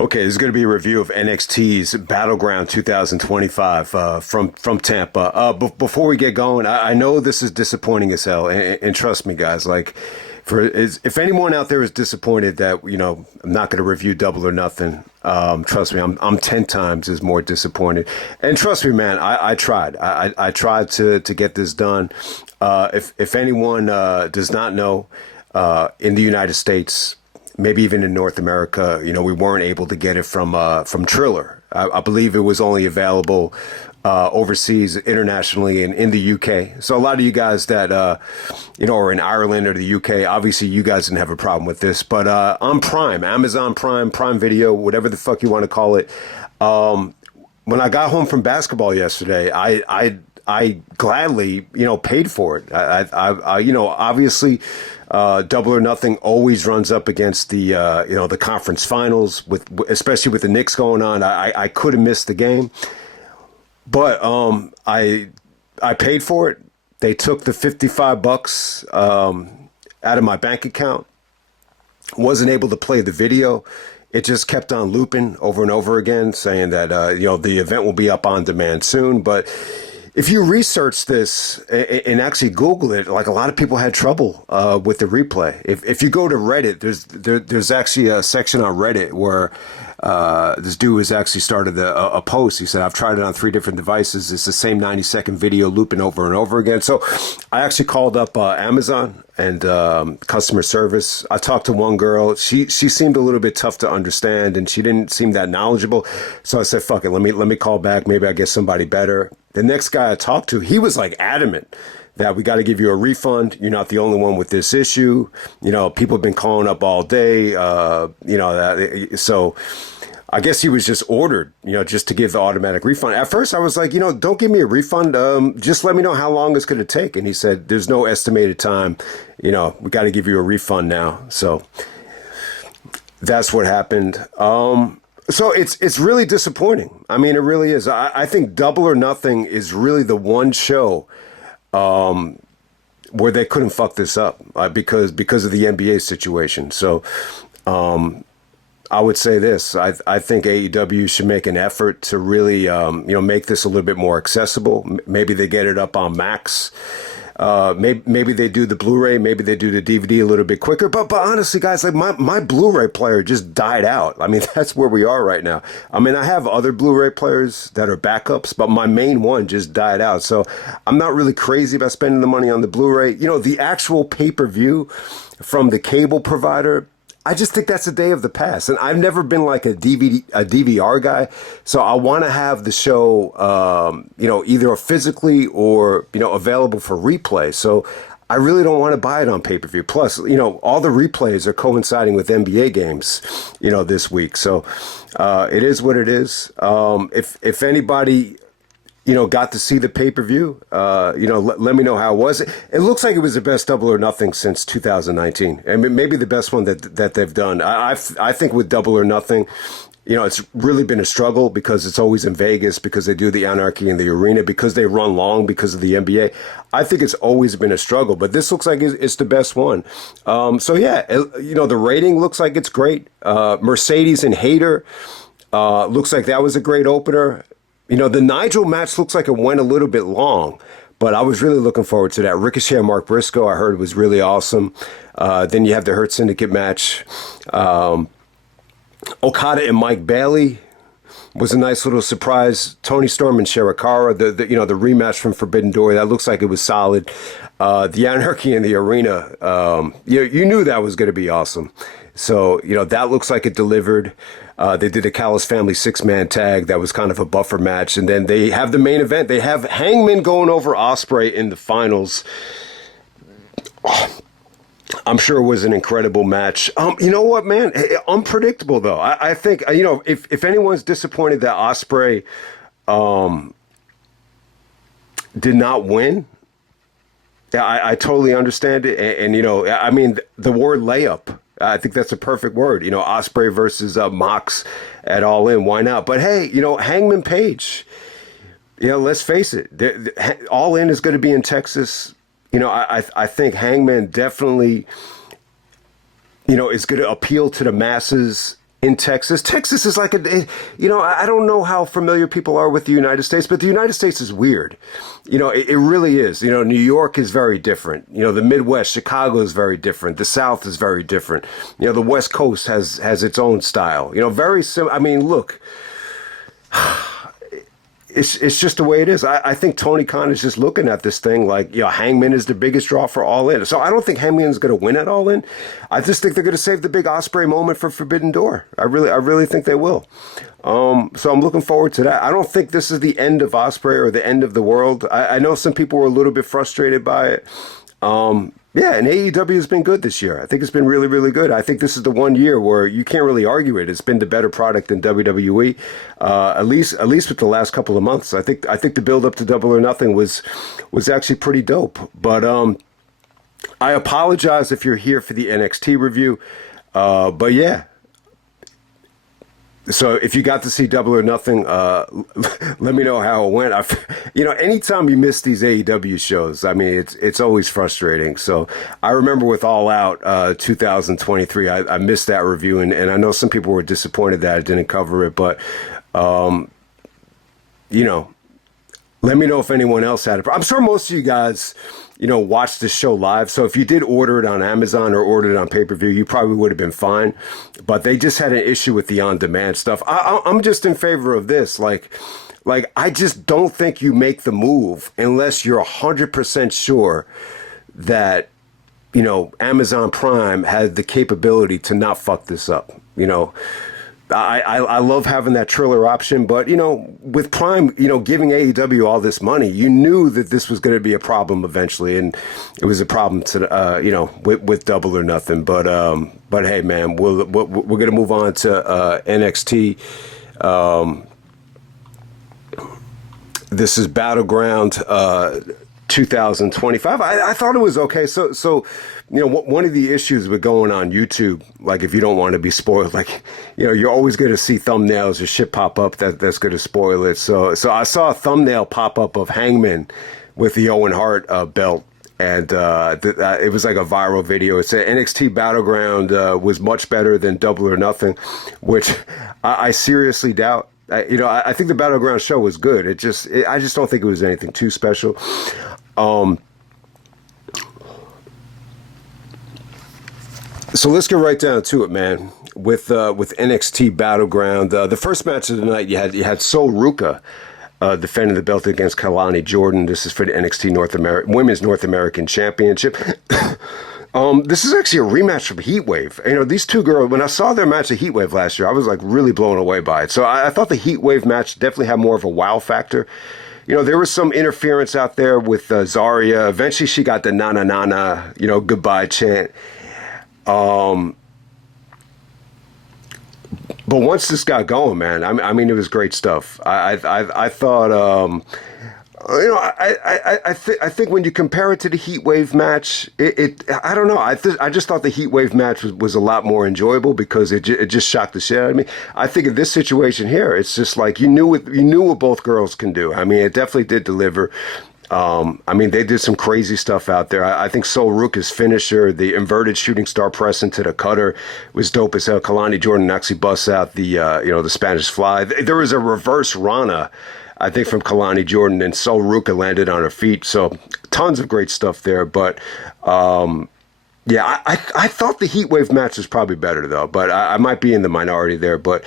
Okay, this is going to be a review of NXT's Battleground 2025 from Tampa. Before we get going, I know this is disappointing as hell, and trust me, guys. Like, if anyone out there is disappointed that I'm not going to review Double or Nothing, trust me, I'm 10 times as more disappointed. And trust me, man, I tried. I tried to get this done. If anyone does not know, in the United States, maybe even in North America, we weren't able to get it from Triller. I believe it was only available overseas, internationally, and in the UK. So a lot of you guys that are in Ireland or the UK, obviously you guys didn't have a problem with this. But on Prime, Amazon Prime Video, whatever the fuck you want to call it, when I got home from basketball yesterday, I gladly, paid for it. Obviously, Double or Nothing always runs up against the conference finals, especially with the Knicks going on. I could have missed the game, but I paid for it. They took the $55 out of my bank account. Wasn't able to play the video. It just kept on looping over and over again, saying that the event will be up on demand soon, but if you research this and actually Google it, like a lot of people had trouble with the replay. If you go to Reddit, there's actually a section on Reddit where this dude has actually started a post. He said, I've tried it on 3 different devices. It's the same 90-second video looping over and over again. So I actually called up Amazon and customer service. I talked to one girl. She seemed a little bit tough to understand, and she didn't seem that knowledgeable. So I said, fuck it, let me call back. Maybe I get somebody better. The next guy I talked to, he was like adamant that we got to give you a refund. You're not the only one with this issue. People have been calling up all day. So I guess he was just ordered, just to give the automatic refund. At first I was like, don't give me a refund. Just let me know how long it's going to take. And he said, there's no estimated time. We got to give you a refund now. So that's what happened. So it's really disappointing. I mean, it really is. I think Double or Nothing is really the one show where they couldn't fuck this up because of the NBA situation. So I would say this. I think AEW should make an effort to really make this a little bit more accessible. Maybe they get it up on Max. Maybe they do the Blu-ray, maybe they do the DVD a little bit quicker. But honestly, guys, like my Blu-ray player just died out. I mean, that's where we are right now. I mean, I have other Blu-ray players that are backups, but my main one just died out. So I'm not really crazy about spending the money on the Blu-ray. The actual pay-per-view from the cable provider, I just think that's a day of the past. And I've never been like a DVR guy. So I want to have the show, either physically or, available for replay. So I really don't want to buy it on pay-per-view. Plus, all the replays are coinciding with NBA games, this week. So it is what it is. If anybody got to see the pay-per-view, let me know how it was. It looks like it was the best Double or Nothing since 2019. And maybe the best one that they've done. I think with Double or Nothing, it's really been a struggle because it's always in Vegas, because they do the Anarchy in the arena, because they run long because of the NBA. I think it's always been a struggle, but this looks like it's the best one. So yeah, the rating looks like it's great. Mercedes and Hayter, looks like that was a great opener. The Nigel match looks like it went a little bit long, but I was really looking forward to that. Ricochet and Mark Briscoe, I heard, was really awesome. Then you have the Hurt Syndicate match. Okada and Mike Bailey was a nice little surprise. Tony Storm and Shirakawa, the rematch from Forbidden Door, that looks like it was solid. The Anarchy in the arena, you knew that was going to be awesome. So, that looks like it delivered. They did a Callis Family 6-man tag. That was kind of a buffer match. And then they have the main event. They have Hangman going over Ospreay in the finals. I'm sure it was an incredible match. You know what, man? Unpredictable, though. I think, if anyone's disappointed that Ospreay did not win, I totally understand it. And the word layup, I think that's a perfect word. Ospreay versus Mox at All In. Why not? But hey, Hangman Page. Let's face it. All In is going to be in Texas. I think Hangman definitely, is going to appeal to the masses. in Texas. Texas is like I don't know how familiar people are with the United States, but the United States is weird. It really is. New York is very different. The Midwest, Chicago is very different. The South is very different. The West Coast has its own style. Very similar. I mean, look. It's just the way it is. I think Tony Khan is just looking at this thing like, Hangman is the biggest draw for All In. So I don't think Hangman's going to win at All In. I just think they're going to save the big Ospreay moment for Forbidden Door. I really think they will. So I'm looking forward to that. I don't think this is the end of Ospreay or the end of the world. I know some people were a little bit frustrated by it. Yeah, and AEW has been good this year. I think it's been really, really good. I think this is the one year where you can't really argue it. It's been the better product than WWE, at least with the last couple of months. I think the build up to Double or Nothing was actually pretty dope. But I apologize if you're here for the NXT review. But yeah. So if you got to see Double or Nothing, let me know how it went. Anytime you miss these AEW shows, I mean, it's always frustrating. So I remember with All Out 2023, I missed that review, and I know some people were disappointed that I didn't cover it, but let me know if anyone else had it. I'm sure most of you guys, watch this show live. So if you did order it on Amazon or ordered it on pay-per-view, you probably would have been fine. But they just had an issue with the on-demand stuff. I'm just in favor of this. Like I just don't think you make the move unless you're 100% sure that, Amazon Prime had the capability to not fuck this up. I love having that Triller option, but, with Prime, giving AEW all this money, you knew that this was going to be a problem eventually, and it was a problem to, with Double or Nothing. But hey, man, we're going to move on to NXT. This is Battleground 2025. I thought it was okay. So one of the issues with going on YouTube, like if you don't want to be spoiled, like, you're always going to see thumbnails or shit pop up that's going to spoil it. So I saw a thumbnail pop up of Hangman with the Owen Hart belt. And it was like a viral video. It said NXT Battleground was much better than Double or Nothing, which I seriously doubt. I think the Battleground show was good. I just don't think it was anything too special. So let's get right down to it, man. With NXT Battleground, the first match of the night, you had Ruca defending the belt against Kelani Jordynne. This is for the NXT Women's North American Championship. This is actually a rematch from Heatwave. These two girls, when I saw their match at Heatwave last year, I was like really blown away by it. So I thought the Heatwave match definitely had more of a wow factor. There was some interference out there with Zarya. Eventually she got the na-na-na-na, goodbye chant. But once this got going, man, I mean, it was great stuff. I thought, I think when you compare it to the Heatwave match, I don't know. I just thought the Heatwave match was a lot more enjoyable because it just shocked the shit out of me. I think in this situation here, it's just like you knew what both girls can do. I mean, it definitely did deliver. I mean, they did some crazy stuff out there. I think Ruca's finisher, the inverted shooting star press into the cutter, was dope as hell. Kelani Jordynne actually busts out the the Spanish fly. There was a reverse Rana, I think, from Kelani Jordynne, and Ruca landed on her feet. So tons of great stuff there. But yeah, I thought the Heatwave match was probably better, though, but I might be in the minority there. But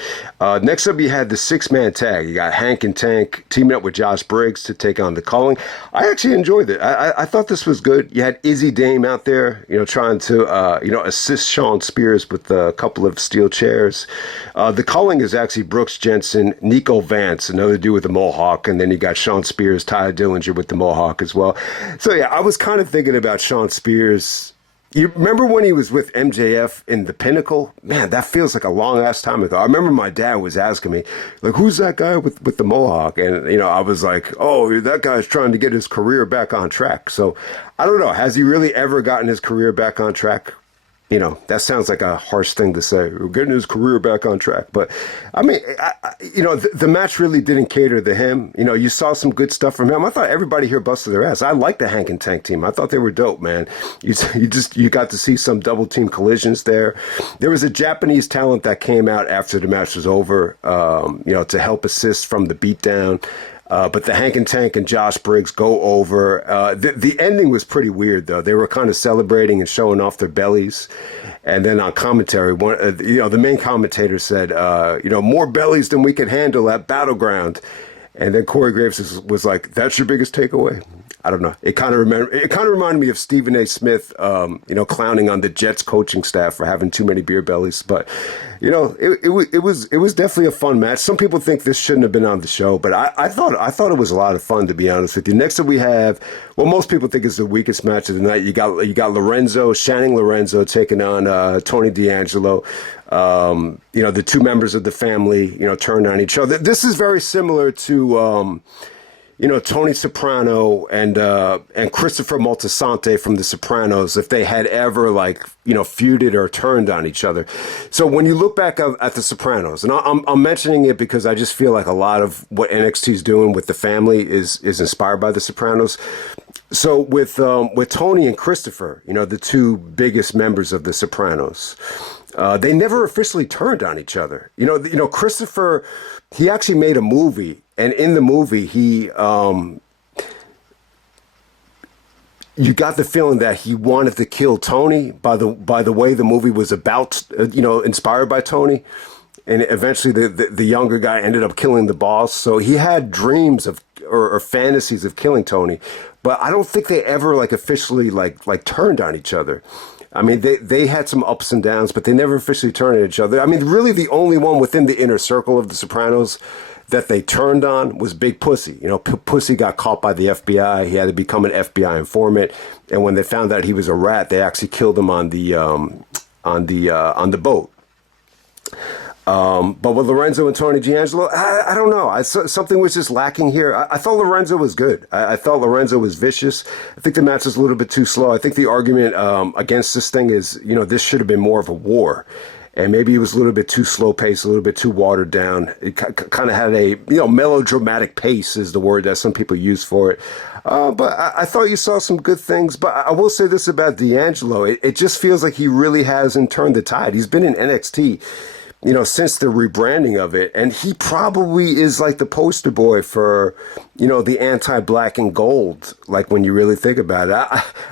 next up, you had the six-man tag. You got Hank and Tank teaming up with Josh Briggs to take on the Culling. I actually enjoyed it. I thought this was good. You had Izzy Dame out there, trying to, assist Sean Spears with a couple of steel chairs. The Culling is actually Brooks Jensen, Nico Vance, another dude with the Mohawk, and then you got Sean Spears, Ty Dillinger with the Mohawk as well. So, yeah, I was kind of thinking about Sean Spears. You remember when he was with MJF in the Pinnacle? Man, that feels like a long-ass time ago. I remember my dad was asking me, like, who's that guy with the Mohawk? And, I was like, oh, that guy's trying to get his career back on track. So, I don't know. Has he really ever gotten his career back on track? that sounds like a harsh thing to say. We're getting his career back on track. But, I mean, the match really didn't cater to him. You saw some good stuff from him. I thought everybody here busted their ass. I liked the Hank and Tank team. I thought they were dope, man. You got to see some double team collisions there. There was a Japanese talent that came out after the match was over, to help assist from the beatdown. But the Hank and Tank and Josh Briggs go over. The ending was pretty weird, though. They were kind of celebrating and showing off their bellies. And then on commentary, the main commentator said, more bellies than we can handle at Battleground. And then Corey Graves was like, "That's your biggest takeaway?" I don't know. It kind of reminded me of Stephen A. Smith, clowning on the Jets coaching staff for having too many beer bellies. But it was definitely a fun match. Some people think this shouldn't have been on the show, but I thought it was a lot of fun, to be honest with you. Next up, we have most people think is the weakest match of the night. You got Channing Lorenzo taking on Tony D'Angelo. The two members of the family, turned on each other. This is very similar to Tony Soprano and Christopher Moltisanti from The Sopranos, if they had ever feuded or turned on each other. So when you look back at The Sopranos, and I'm mentioning it because I just feel like a lot of what NXT is doing with the family is inspired by The Sopranos. So with Tony and Christopher, the two biggest members of The Sopranos, they never officially turned on each other. Christopher, he actually made a movie. And in the movie, you got the feeling that he wanted to kill Tony by the way the movie was about, inspired by Tony. And eventually the younger guy ended up killing the boss. So he had dreams of or fantasies of killing Tony. But I don't think they ever officially turned on each other. I mean, they had some ups and downs, but they never officially turned on each other. I mean, really the only one within the inner circle of The Sopranos that they turned on was Big Pussy. Pussy got caught by the FBI. He had to become an FBI informant. And when they found out he was a rat, they actually killed him on the boat. But with Lorenzo and Tony D'Angelo, I don't know. Something was just lacking here. I thought Lorenzo was good. I thought Lorenzo was vicious. I think the match was a little bit too slow. I think the argument against this thing is, this should have been more of a war. And maybe it was a little bit too slow paced, a little bit too watered down. It kind of had a, melodramatic pace is the word that some people use for it. But I thought you saw some good things. But I will say this about D'Angelo. It just feels like he really hasn't turned the tide. He's been in NXT, since the rebranding of it. And he probably is the poster boy for, the anti-black and gold, when you really think about it.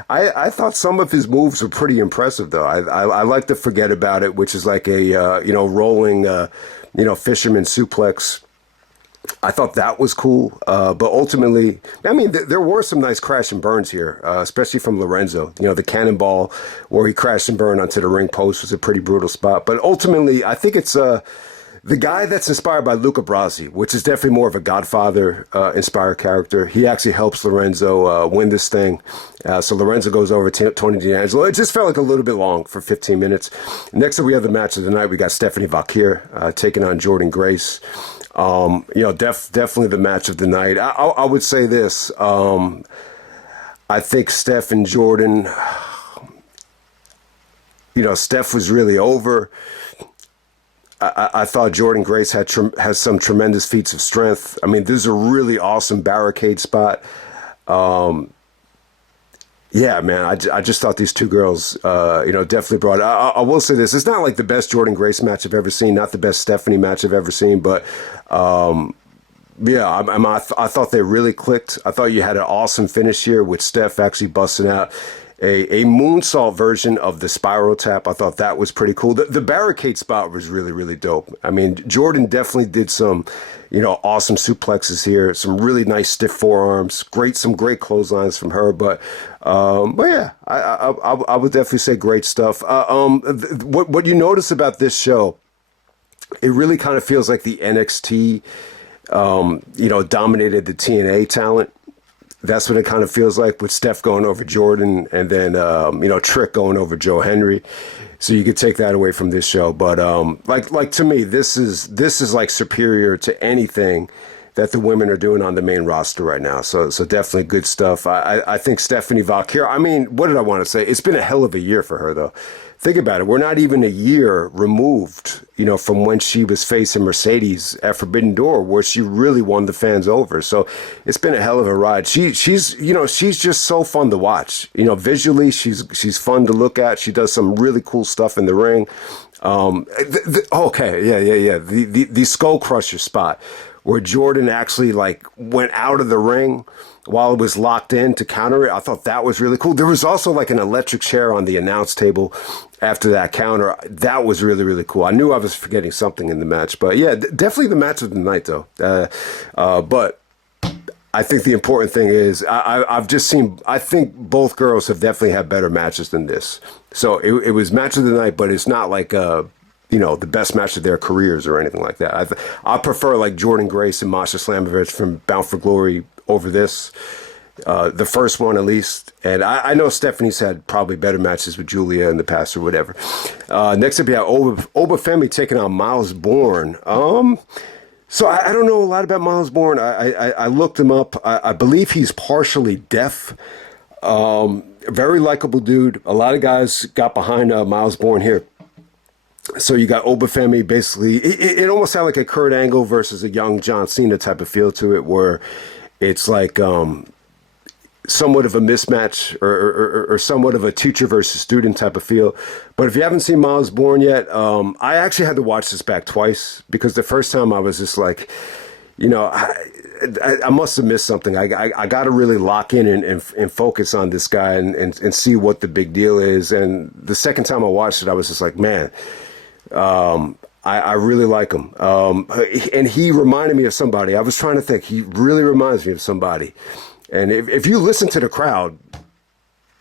I thought some of his moves were pretty impressive, though. I like to forget about it, which is a, rolling, fisherman suplex. I thought that was cool. But ultimately, I mean, there were some nice crash and burns here, especially from Lorenzo. The cannonball where he crashed and burned onto the ring post was a pretty brutal spot. But ultimately, I think it's the guy that's inspired by Luca Brasi, which is definitely more of a Godfather inspired character. He actually helps Lorenzo win this thing. So Lorenzo goes over to Tony D'Angelo. It just felt like a little bit long for 15 minutes. Next up, we have the match of the night. We got Stephanie Vaquer taking on Jordynne Grace. Definitely the match of the night. I would say this. I think Steph and Jordynne, Steph was really over. I thought Jordynne Grace has some tremendous feats of strength. I mean, this is a really awesome barricade spot. Yeah, man, I just thought these two girls, definitely brought it. I will say this. It's not like the best Jordynne Grace match I've ever seen, not the best Stephanie match I've ever seen, but I thought they really clicked. I thought you had an awesome finish here with Steph actually busting out a moonsault version of the spiral tap. I thought that was pretty cool. The barricade spot was really, really dope. I mean, Jordynne definitely did some, awesome suplexes here, some really nice stiff forearms, some great clotheslines from her. But yeah, I would definitely say great stuff. What you notice about this show, it really kind of feels like the NXT, dominated the TNA talent. That's what it kind of feels like with Steph going over Jordynne and then, Trick going over Joe Hendry. So you could take that away from this show. But to me, this is like superior to anything that the women are doing on the main roster right now. So definitely good stuff. I think Stephanie Vaquer, I mean, what did I want to say? It's been a hell of a year for her, though. think about it. We're not even a year removed, from when she was facing Mercedes at Forbidden Door, where she really won the fans over. So it's been a hell of a ride. She's just so fun to watch. Visually, she's fun to look at. She does some really cool stuff in the ring. The Skull Crusher spot where Jordynne actually went out of the ring while it was locked in to counter it. I thought that was really cool. There was also an electric chair on the announce table after that counter. That was really, really cool. I knew I was forgetting something in the match, but yeah, definitely the match of the night though. But I think the important thing is I think both girls have definitely had better matches than this. So it was match of the night, but it's not the best match of their careers or anything like that. I prefer Jordynne Grace and Masha Slamovich from Bound for Glory over this, the first one at least. And I know Stephanie's had probably better matches with Julia in the past or whatever. Next up, you have Oba Femi taking on Miles Bourne. So I don't know a lot about Miles Bourne. I looked him up. I believe he's partially deaf. Very likable dude. A lot of guys got behind Miles Bourne here. So you got Oba Femi, basically, it almost sounded like a Kurt Angle versus a young John Cena type of feel to it, where it's somewhat of a mismatch or somewhat of a teacher versus student type of feel. But if you haven't seen Miles Bourne yet, I actually had to watch this back twice, because the first time I was just I must have missed something. I got to really lock in and focus on this guy and see what the big deal is. And the second time I watched it, I was just like, man, I really like him. And he reminded me of somebody. I was trying to think. He really reminds me of somebody. And if you listen to the crowd,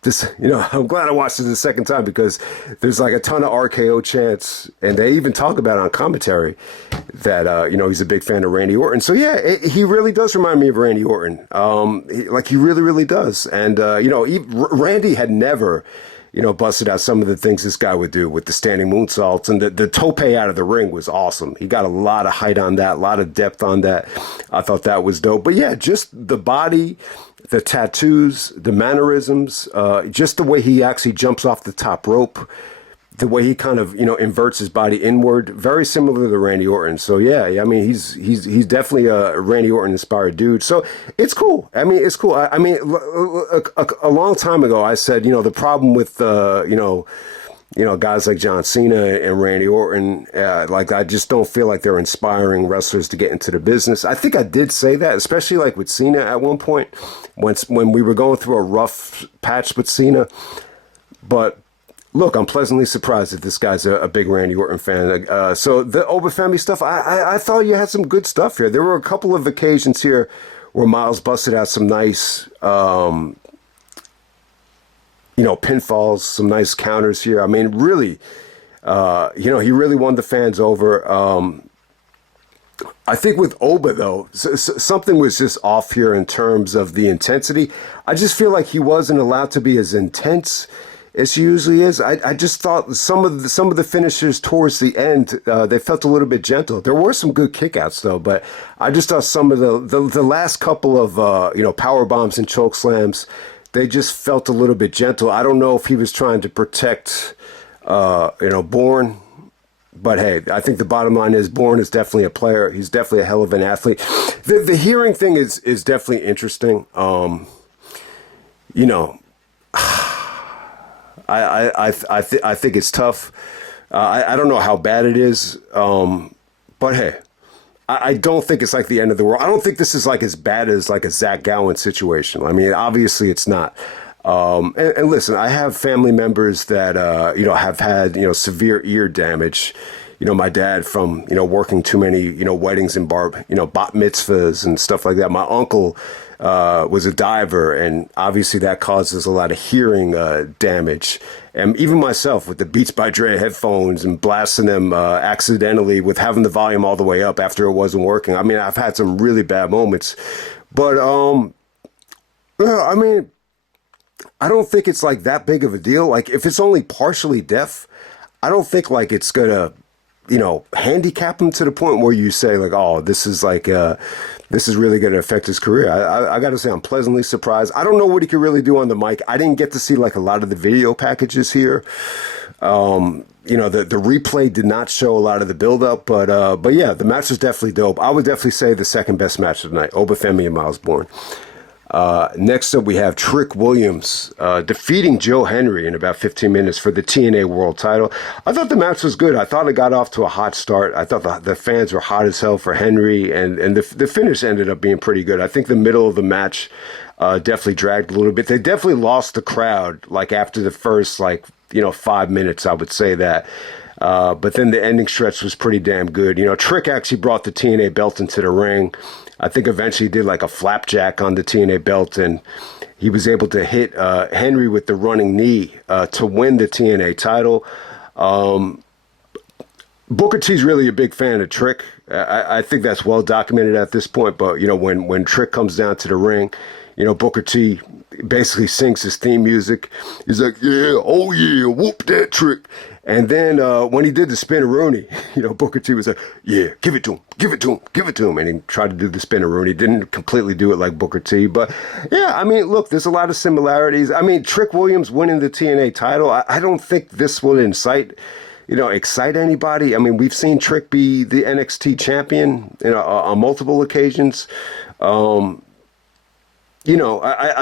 I'm glad I watched it the second time, because there's a ton of RKO chants, and they even talk about it on commentary that, he's a big fan of Randy Orton. So yeah, he really does remind me of Randy Orton. He really, really does. And, Randy had never, busted out some of the things this guy would do with the standing moonsaults, and the tope out of the ring was awesome. He got a lot of height on that, a lot of depth on that. I thought that was dope. But yeah, just the body, the tattoos, the mannerisms, just the way he actually jumps off the top rope, the way he kind of, inverts his body inward, very similar to Randy Orton. So yeah, I mean, he's definitely a Randy Orton inspired dude. So it's cool. I mean, it's cool. A long time ago, I said, the problem with, guys like John Cena and Randy Orton, I just don't feel like they're inspiring wrestlers to get into the business. I think I did say that, especially with Cena at one point, when we were going through a rough patch with Cena. But look, I'm pleasantly surprised that this guy's a big Randy Orton fan. So the Oba Femi stuff, I thought you had some good stuff here. There were a couple of occasions here where Miles busted out some nice, pinfalls, some nice counters here. I mean, really, he really won the fans over. I think with Oba, though, something was just off here in terms of the intensity. I just feel like he wasn't allowed to be as intense as he usually is. I just thought some of the finishers towards the end, they felt a little bit gentle. There were some good kickouts though, but I just thought some of the last couple of power bombs and choke slams, they just felt a little bit gentle. I don't know if he was trying to protect Bourne, but hey, I think the bottom line is Bourne is definitely a player. He's definitely a hell of an athlete. The hearing thing is definitely interesting. I think it's tough. I don't know how bad it is, but hey, I don't think it's the end of the world. I don't think this is as bad as a Zach Gowen situation. I mean, obviously it's not. And listen, I have family members that have had severe ear damage. My dad from working too many weddings and bat mitzvahs and stuff like that. My uncle was a diver, and obviously that causes a lot of hearing damage. And even myself with the Beats by Dre headphones and blasting them accidentally with having the volume all the way up after it wasn't working. I mean, I've had some really bad moments, but I mean, I don't think it's that big of a deal. If it's only partially deaf, I don't think it's gonna handicap him to the point where you say oh, this is this is really going to affect his career. I got to say, I'm pleasantly surprised. I don't know what he could really do on the mic. I didn't get to see a lot of the video packages here. The replay did not show a lot of the build-up, but yeah, the match was definitely dope. I would definitely say the second best match of the night, Femi and Miles Bourne. Next up, we have Trick Williams defeating Joe Hendry in about 15 minutes for the TNA World title. I thought the match was good. I thought it got off to a hot start. I thought the fans were hot as hell for Hendry, and the finish ended up being pretty good. I think the middle of the match definitely dragged a little bit. They definitely lost the crowd, like after the first, 5 minutes, I would say that. But then the ending stretch was pretty damn good. Trick actually brought the TNA belt into the ring. I think eventually he did like a flapjack on the TNA belt, and he was able to hit Hendry with the running knee to win the TNA title. Booker T's really a big fan of Trick. I think that's well documented at this point. But when Trick comes down to the ring, Booker T basically sings his theme music. He's like, yeah, oh yeah, whoop that Trick. And then when he did the spin-a-rooney, Booker T was like, yeah, give it to him, give it to him, give it to him. And he tried to do the spin-a-rooney. Didn't completely do it like Booker T. But yeah, I mean, look, there's a lot of similarities. I mean, Trick Williams winning the TNA title, I don't think this will excite anybody. I mean, we've seen Trick be the NXT champion on multiple occasions. I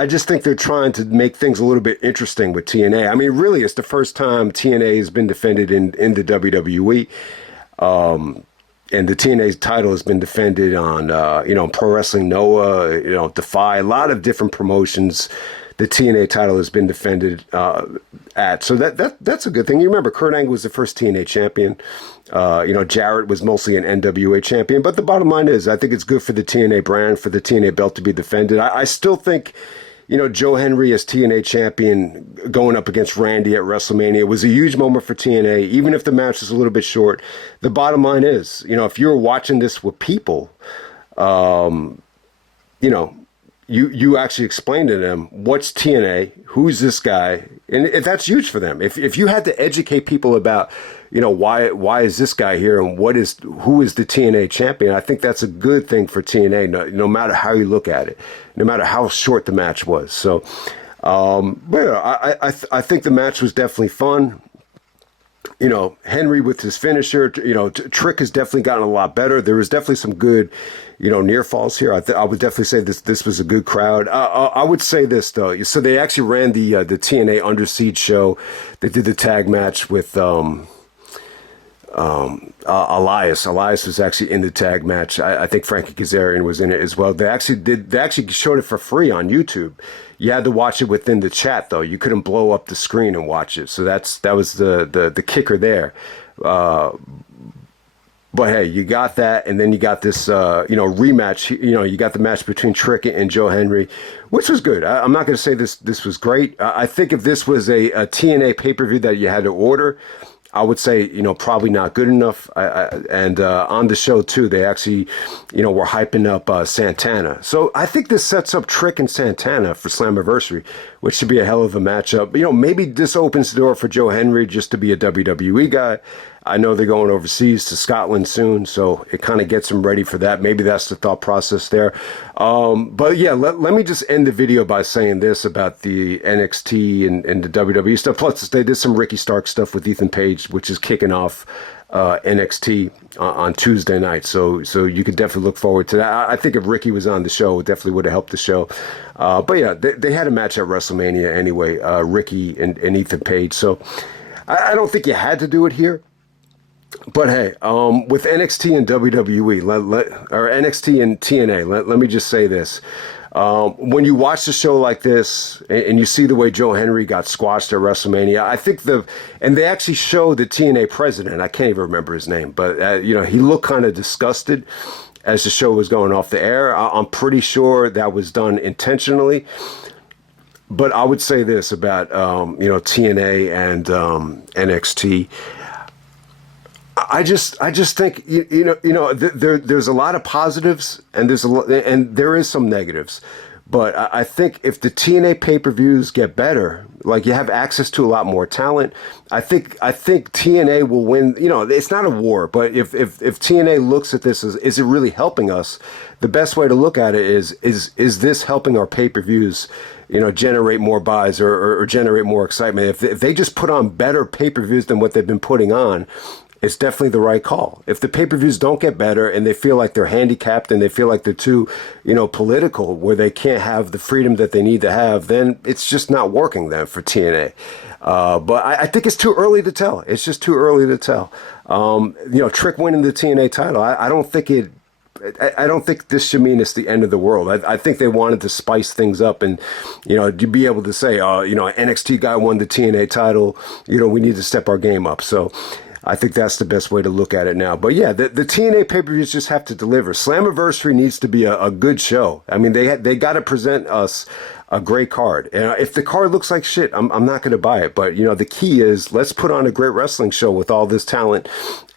just think they're trying to make things a little bit interesting with TNA. I mean, really, it's the first time TNA has been defended in the WWE. And the TNA title has been defended on, Pro Wrestling Noah, Defy, a lot of different promotions. The TNA title has been defended at. So that's a good thing. You remember, Kurt Angle was the first TNA champion. Jarrett was mostly an NWA champion. But the bottom line is, I think it's good for the TNA brand, for the TNA belt to be defended. I still think, Joe Hendry as TNA champion going up against Randy at WrestleMania was a huge moment for TNA, even if the match is a little bit short. The bottom line is, if you're watching this with people, you actually explain to them what's TNA, who's this guy, and if that's huge for them. If you had to educate people about, why is this guy here and who is the TNA champion, I think that's a good thing for TNA. No matter how you look at it, no matter how short the match was. So, but yeah, I think the match was definitely fun. Hendry with his finisher, Trick has definitely gotten a lot better. There was definitely some good, near falls here. I would definitely say this was a good crowd. I would say this though. So they actually ran the TNA Under Siege show. They did the tag match with Elias. Elias was actually in the tag match. I think Frankie Kazarian was in it as well. They actually showed it for free on YouTube. You had to watch it within the chat though. You couldn't blow up the screen and watch it. So that was the kicker there. But hey, you got that, and then you got this rematch. You got the match between Trick and Joe Hendry, which was good. I'm not going to say this was great. I think if this was a TNA pay-per-view that you had to order, I would say, probably not good enough. And on the show, too, they actually, were hyping up Santana. So I think this sets up Trick and Santana for Slammiversary, which should be a hell of a matchup. Maybe this opens the door for Joe Hendry just to be a WWE guy. I know they're going overseas to Scotland soon, so it kind of gets them ready for that. Maybe that's the thought process there. But yeah, let me just end the video by saying this about the NXT and the WWE stuff. Plus, they did some Ricky Stark stuff with Ethan Page, which is kicking off NXT on Tuesday night. So you could definitely look forward to that. I think if Ricky was on the show, it definitely would have helped the show. But yeah, they had a match at WrestleMania anyway, Ricky and Ethan Page. So I don't think you had to do it here. But hey, with NXT and WWE, or NXT and TNA, let me just say this. When you watch the show like this and you see the way Joe Hendry got squashed at WrestleMania, I think and they actually showed the TNA president, I can't even remember his name, but he looked kind of disgusted as the show was going off the air. I'm pretty sure that was done intentionally. But I would say this about, TNA and NXT. I just think there's a lot of positives and there is some negatives, but I think if the TNA pay-per-views get better, Like, you have access to a lot more talent. I think TNA will win. You know, it's not a war, but if TNA looks at this as, is it really helping us? The best way to look at it is this helping our pay-per-views, you know, generate more buys or generate more excitement? If they just put on better pay-per-views than what they've been putting on, it's definitely the right call. If the pay-per-views don't get better and they feel like they're handicapped and they feel like they're too, you know, political, where they can't have the freedom that they need to have, then it's just not working then for TNA. But I think it's too early to tell. It's just too early to tell. You know, Trick winning the TNA title, I don't think it. I don't think this should mean it's the end of the world. I think they wanted to spice things up and, you know, to be able to say, you know, NXT guy won the TNA title. You know, we need to step our game up. So I think that's the best way to look at it now. But yeah, the TNA pay-per-views just have to deliver. Slammiversary needs to be a good show. I mean, they got to present us a great card. And if the card looks like shit, I'm not going to buy it. But, you know, the key is, let's put on a great wrestling show with all this talent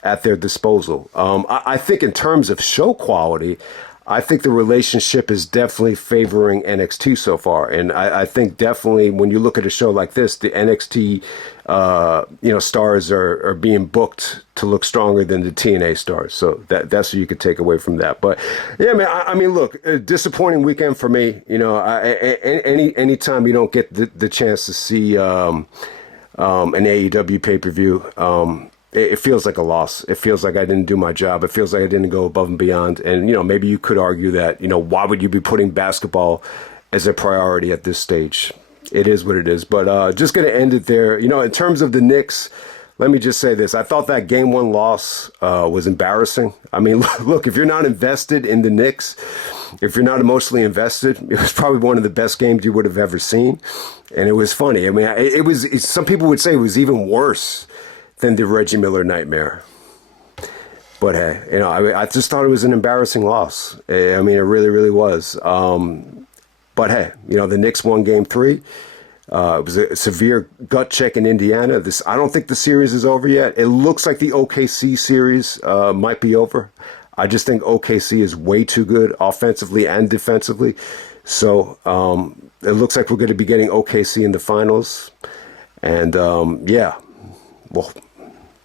at their disposal. I think in terms of show quality, I think the relationship is definitely favoring NXT so far. And I think definitely when you look at a show like this, the NXT you know, stars are being booked to look stronger than the TNA stars. So that's what you could take away from that. But yeah, man, I mean, look, a disappointing weekend for me. You know, anytime you don't get the chance to see an AEW pay-per-view, it feels like a loss. It feels like I didn't do my job. It feels like I didn't go above and beyond. And, you know, maybe you could argue that, you know, why would you be putting basketball as a priority at this stage? It is what it is. But just going to end it there. You know, in terms of the Knicks, let me just say this. I thought that game one loss was embarrassing. I mean, look, if you're not invested in the Knicks, if you're not emotionally invested, it was probably one of the best games you would have ever seen. And it was funny. I mean, it was, some people would say it was even worse than the Reggie Miller nightmare. But hey, you know, I just thought it was an embarrassing loss. I mean, it really, really was. But hey, you know, the Knicks won game 3. It was a severe gut check in Indiana. I don't think the series is over yet. It looks like the OKC series might be over. I just think OKC is way too good offensively and defensively. So it looks like we're going to be getting OKC in the finals. And yeah, well,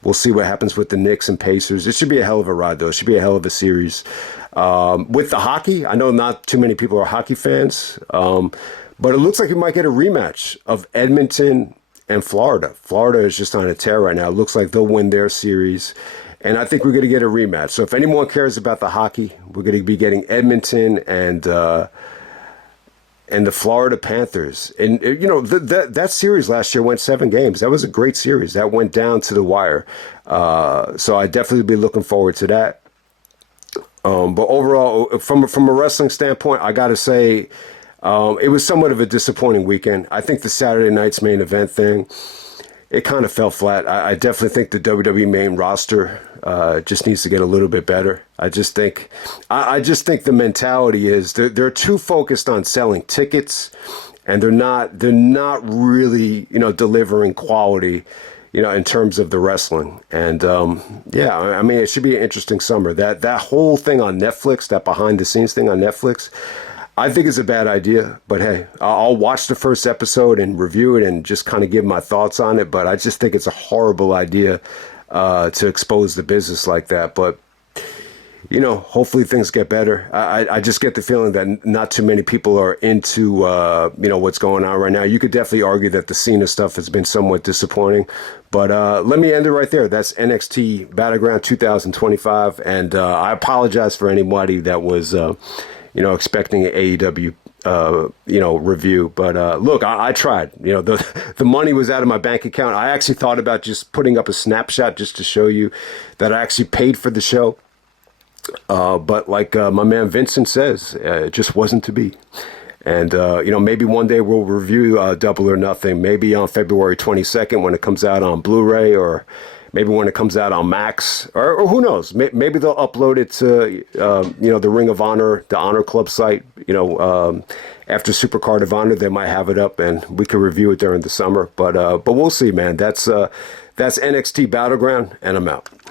we'll see what happens with the Knicks and Pacers. It should be a hell of a ride, though. It should be a hell of a series. With the hockey, I know not too many people are hockey fans, but it looks like we might get a rematch of Edmonton and Florida. Florida is just on a tear right now. It looks like they'll win their series, and I think we're going to get a rematch. So if anyone cares about the hockey, we're going to be getting Edmonton and the Florida Panthers. And, you know, that series last year went 7 games. That was a great series. That went down to the wire. So I definitely be looking forward to that. But overall, from a wrestling standpoint, I got to say, it was somewhat of a disappointing weekend. I think the Saturday night's main event thing, it kind of fell flat. I definitely think the WWE main roster just needs to get a little bit better. I just think the mentality is they're too focused on selling tickets, and they're not really, you know, delivering quality, you know, in terms of the wrestling. And yeah, I mean, it should be an interesting summer. That whole thing on Netflix, that behind the scenes thing on Netflix, I think it's a bad idea. But hey, I'll watch the first episode and review it and just kind of give my thoughts on it. But I just think it's a horrible idea to expose the business like that. But you know, hopefully things get better. I just get the feeling that not too many people are into, you know, what's going on right now. You could definitely argue that the Cena stuff has been somewhat disappointing. But let me end it right there. That's NXT Battleground 2025. And I apologize for anybody that was, you know, expecting an AEW, you know, review. But look, I tried. You know, the money was out of my bank account. I actually thought about just putting up a snapshot just to show you that I actually paid for the show. But like my man Vincent says, it just wasn't to be. And, you know, maybe one day we'll review Double or Nothing, maybe on February 22nd when it comes out on Blu-ray, or maybe when it comes out on Max, or who knows, maybe they'll upload it to, you know, the Ring of Honor, the Honor Club site, you know, after Supercard of Honor, they might have it up and we can review it during the summer. But we'll see, man. That's NXT Battleground, and I'm out.